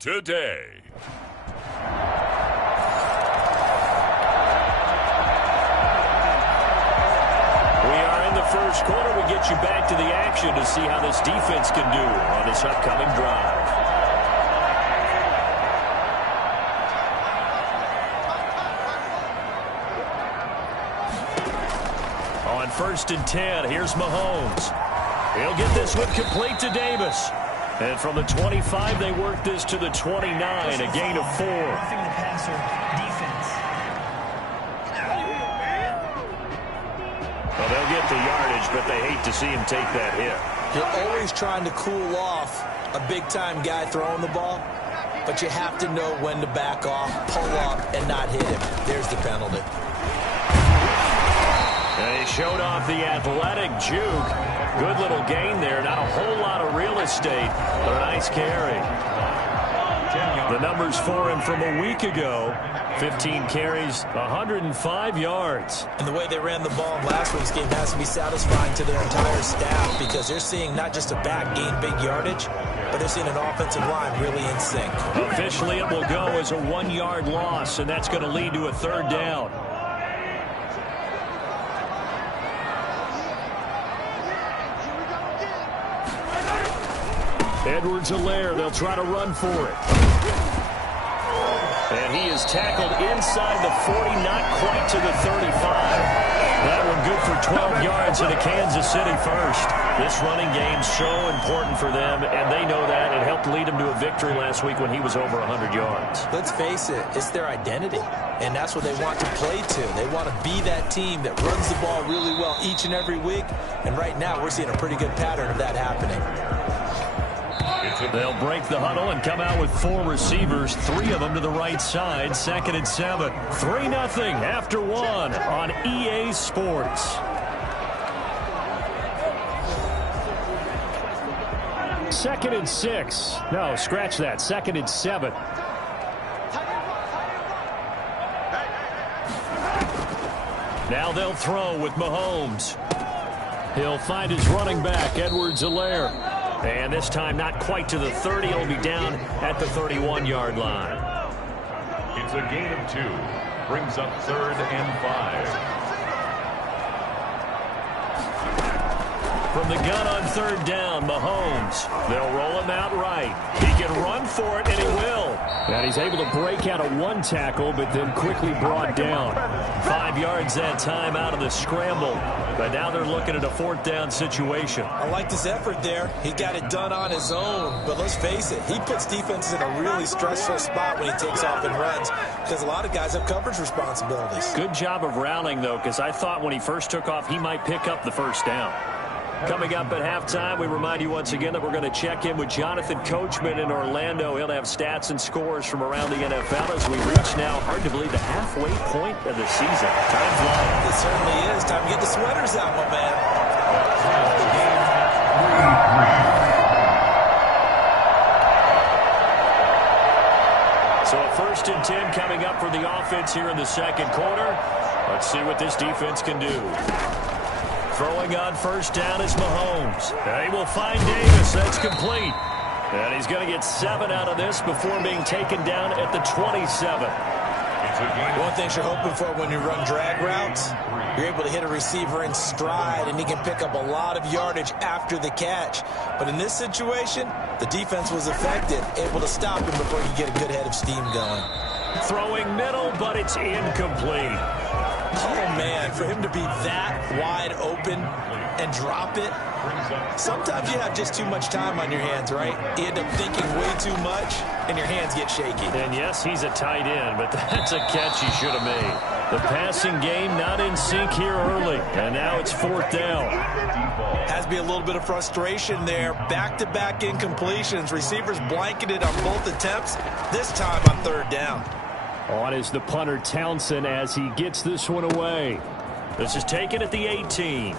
today. We are in the first quarter. We get you back to the action to see how this defense can do on this upcoming drive. On 1st and 10, here's Mahomes. He'll get this one complete to Davis. And from the 25, they work this to the 29, a gain of 4. Well, they'll get the yardage, but they hate to see him take that hit. You're always trying to cool off a big-time guy throwing the ball, but you have to know when to back off, pull up, and not hit him. There's the penalty. And he showed off the athletic juke. Good little gain there. Not a whole lot of real estate, but a nice carry. The numbers for him from a week ago: 15 carries, 105 yards. And the way they ran the ball in last week's game has to be satisfying to their entire staff, because they're seeing not just a back gain big yardage, but they're seeing an offensive line really in sync. Officially, it will go as a 1-yard loss, and that's going to lead to a 3rd down. Edwards-Helaire, they'll try to run for it. And he is tackled inside the 40, not quite to the 35. That one good for 12 yards and a Kansas City first. This running game's so important for them, and they know that. It helped lead them to a victory last week when he was over 100 yards. Let's face it, it's their identity, and that's what they want to play to. They want to be that team that runs the ball really well each and every week, and right now we're seeing a pretty good pattern of that happening. They'll break the huddle and come out with 4 receivers, 3 of them to the right side. 2nd and 7. 3-0 after 1 on EA Sports. Second and 6. No, scratch that. 2nd and 7. Now they'll throw with Mahomes. He'll find his running back, Edwards-Helaire. And this time not quite to the 30. He'll be down at the 31-yard line. It's a gain of 2. Brings up 3rd and 5. From the gun on 3rd down, Mahomes. They'll roll him out right. He can run for it, and he will. And he's able to break out of 1 tackle, but then quickly brought down. 5 yards that time out of the scramble. But now they're looking at a 4th down situation. I liked his effort there. He got it done on his own. But let's face it, he puts defenses in a really stressful spot when he takes off and runs, because a lot of guys have coverage responsibilities. Good job of rallying, though, because I thought when he first took off, he might pick up the 1st down. Coming up at halftime, we remind you once again that we're going to check in with Jonathan Coachman in Orlando. He'll have stats and scores from around the NFL as we reach now, hard to believe, the halfway point of the season. Time flies. It certainly is. Time to get the sweaters out, my man. So a 1st and 10 coming up for the offense here in the 2nd quarter. Let's see what this defense can do. Throwing on 1st down is Mahomes. They will find Davis. That's complete. And he's going to get 7 out of this before being taken down at the 27. One thing you're hoping for when you run drag routes, you're able to hit a receiver in stride, and he can pick up a lot of yardage after the catch. But in this situation, the defense was effective, able to stop him before you get a good head of steam going. Throwing middle, but it's incomplete. Oh, man, for him to be that wide open and drop it, sometimes you have just too much time on your hands, right? You end up thinking way too much, and your hands get shaky. And yes, he's a tight end, but that's a catch he should have made. The passing game not in sync here early, and now it's 4th down. Has to be a little bit of frustration there. Back-to-back incompletions. Receivers blanketed on both attempts, this time on 3rd down. On is the punter Townsend as he gets this one away. This is taken at the 18.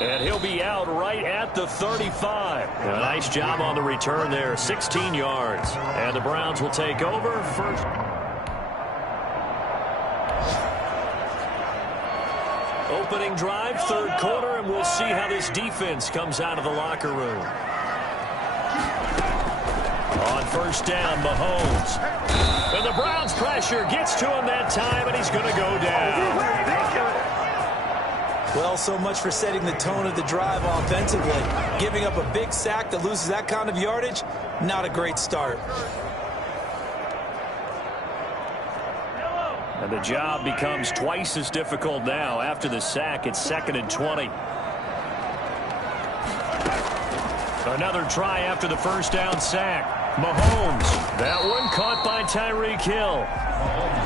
And he'll be out right at the 35. A nice job on the return there, 16 yards. And the Browns will take over first. Opening drive, 3rd quarter, and we'll see how this defense comes out of the locker room. On first down, Mahomes. And the Browns pressure gets to him that time, and he's going to go down. Well, so much for setting the tone of the drive offensively. Giving up a big sack that loses that kind of yardage, not a great start. And the job becomes twice as difficult now. After the sack, it's 2nd and 20. Another try after the first down sack. Mahomes. That one caught by Tyreek Hill.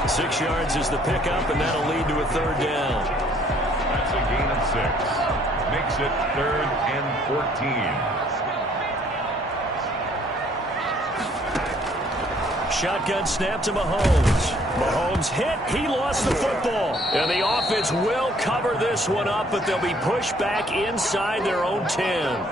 6 yards is the pickup, and that'll lead to a 3rd down. That's a gain of 6. Makes it 3rd and 14. Shotgun snap to Mahomes. Mahomes hit. He lost the football. And the offense will cover this one up, but they'll be pushed back inside their own 10.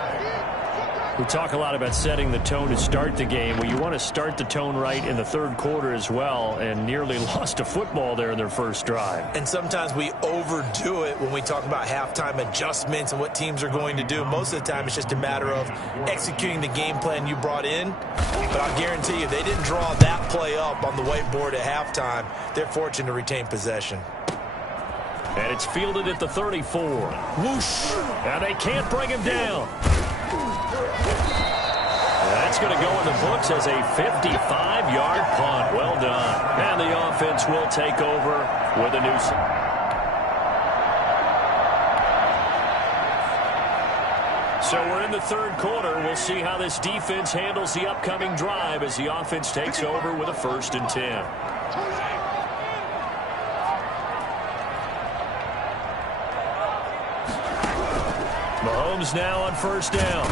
We talk a lot about setting the tone to start the game. Well, you want to start the tone right in the 3rd quarter as well, and nearly lost a football there in their first drive. And sometimes we overdo it when we talk about halftime adjustments and what teams are going to do. Most of the time, it's just a matter of executing the game plan you brought in. But I'll guarantee you, they didn't draw that play up on the whiteboard at halftime. They're fortunate to retain possession. And it's fielded at the 34. Whoosh! And they can't bring him down. That's going to go in the books as a 55-yard punt. Well done. And the offense will take over with a new. So we're in the 3rd quarter. We'll see how this defense handles the upcoming drive as the offense takes over with a 1st and 10. Mahomes now on first down.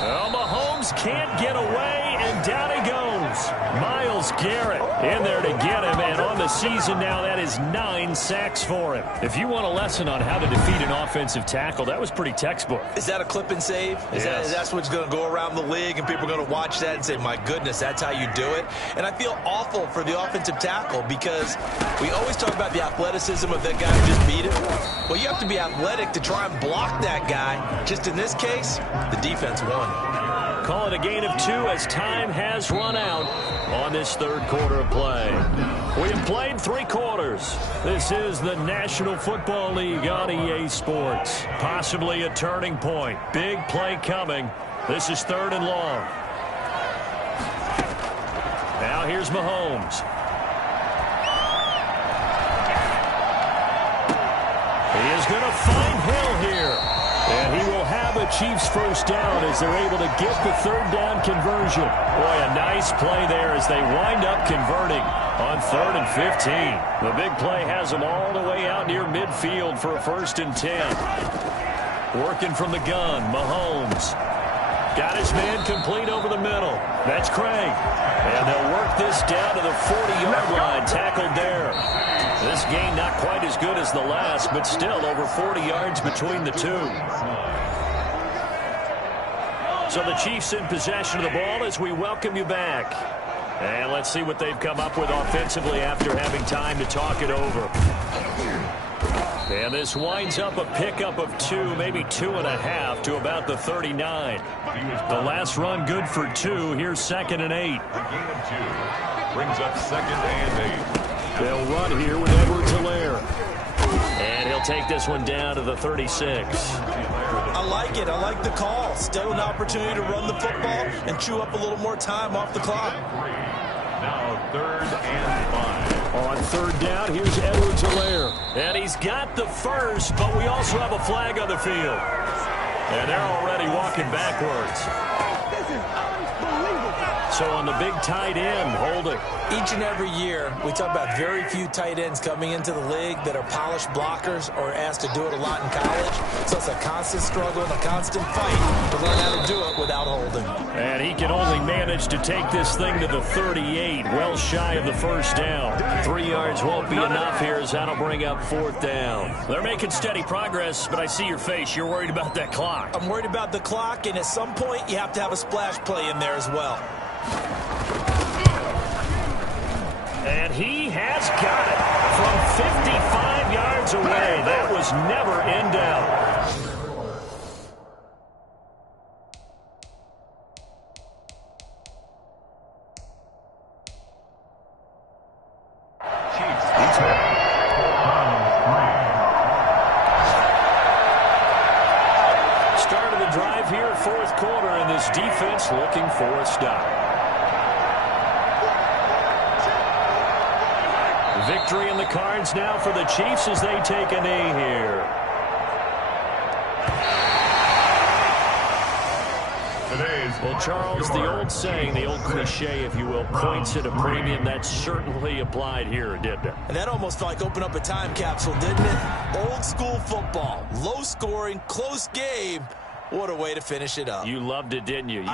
Well, Mahomes can't get away, and down he goes. Myles Garrett in there to get him, and on the season now, that is 9 sacks for him. If you want a lesson on how to defeat an offensive tackle, that was pretty textbook. Is that a clip and save? Yes. That's what's going to go around the league, and people are going to watch that and say, my goodness, that's how you do it? And I feel awful for the offensive tackle because we always talk about the athleticism of that guy who just beat him. Well, you have to be athletic to try and block that guy. Just in this case, the defense won. Call it a gain of 2 as time has run out on this 3rd quarter of play. We have played 3 quarters. This is the National Football League on EA Sports. Possibly a turning point. Big play coming. This is 3rd and long. Now here's Mahomes. He is going to find Hill here. And he will have a Chiefs first down as they're able to get the 3rd down conversion. Boy, a nice play there as they wind up converting on 3rd and 15. The big play has them all the way out near midfield for a 1st and 10. Working from the gun, Mahomes. Got his man complete over the middle. That's Craig. And they'll work this down to the 40-yard line, tackled there. This game not quite as good as the last, but still over 40 yards between the two. So the Chiefs in possession of the ball as we welcome you back. And let's see what they've come up with offensively after having time to talk it over. And this winds up a pickup of 2, maybe 2.5 to about the 39. The last run good for 2. Here's 2nd and 8. A gain of 2 brings up 2nd and 8. They'll run here with Edwards-Helaire. And he'll take this one down to the 36. I like it. I like the call. Still an opportunity to run the football and chew up a little more time off the clock. Now 3rd and 5. On 3rd down, here's Edwards-Helaire. And he's got the first, but we also have a flag on the field. And they're already walking backwards. So on the big tight end, holding. Each and every year, we talk about very few tight ends coming into the league that are polished blockers or asked to do it a lot in college. So it's a constant struggle and a constant fight to learn how to do it without holding. And he can only manage to take this thing to the 38, well shy of the first down. 3 yards won't be enough here as that'll bring up 4th down. They're making steady progress, but I see your face. You're worried about that clock. I'm worried about the clock, and at some point, you have to have a splash play in there as well. And he has got it from 55 yards away. That was never in doubt. drive here, fourth quarter, and this defense looking for a stop. Victory in the cards now for the Chiefs as they take a knee here. Well, Charles, the old saying, the old cliche, if you will, points at a premium. That certainly applied here, didn't it? And that almost felt like opened up a time capsule, didn't it? Old school football, low scoring, close game. What a way to finish it up. You loved it, didn't you?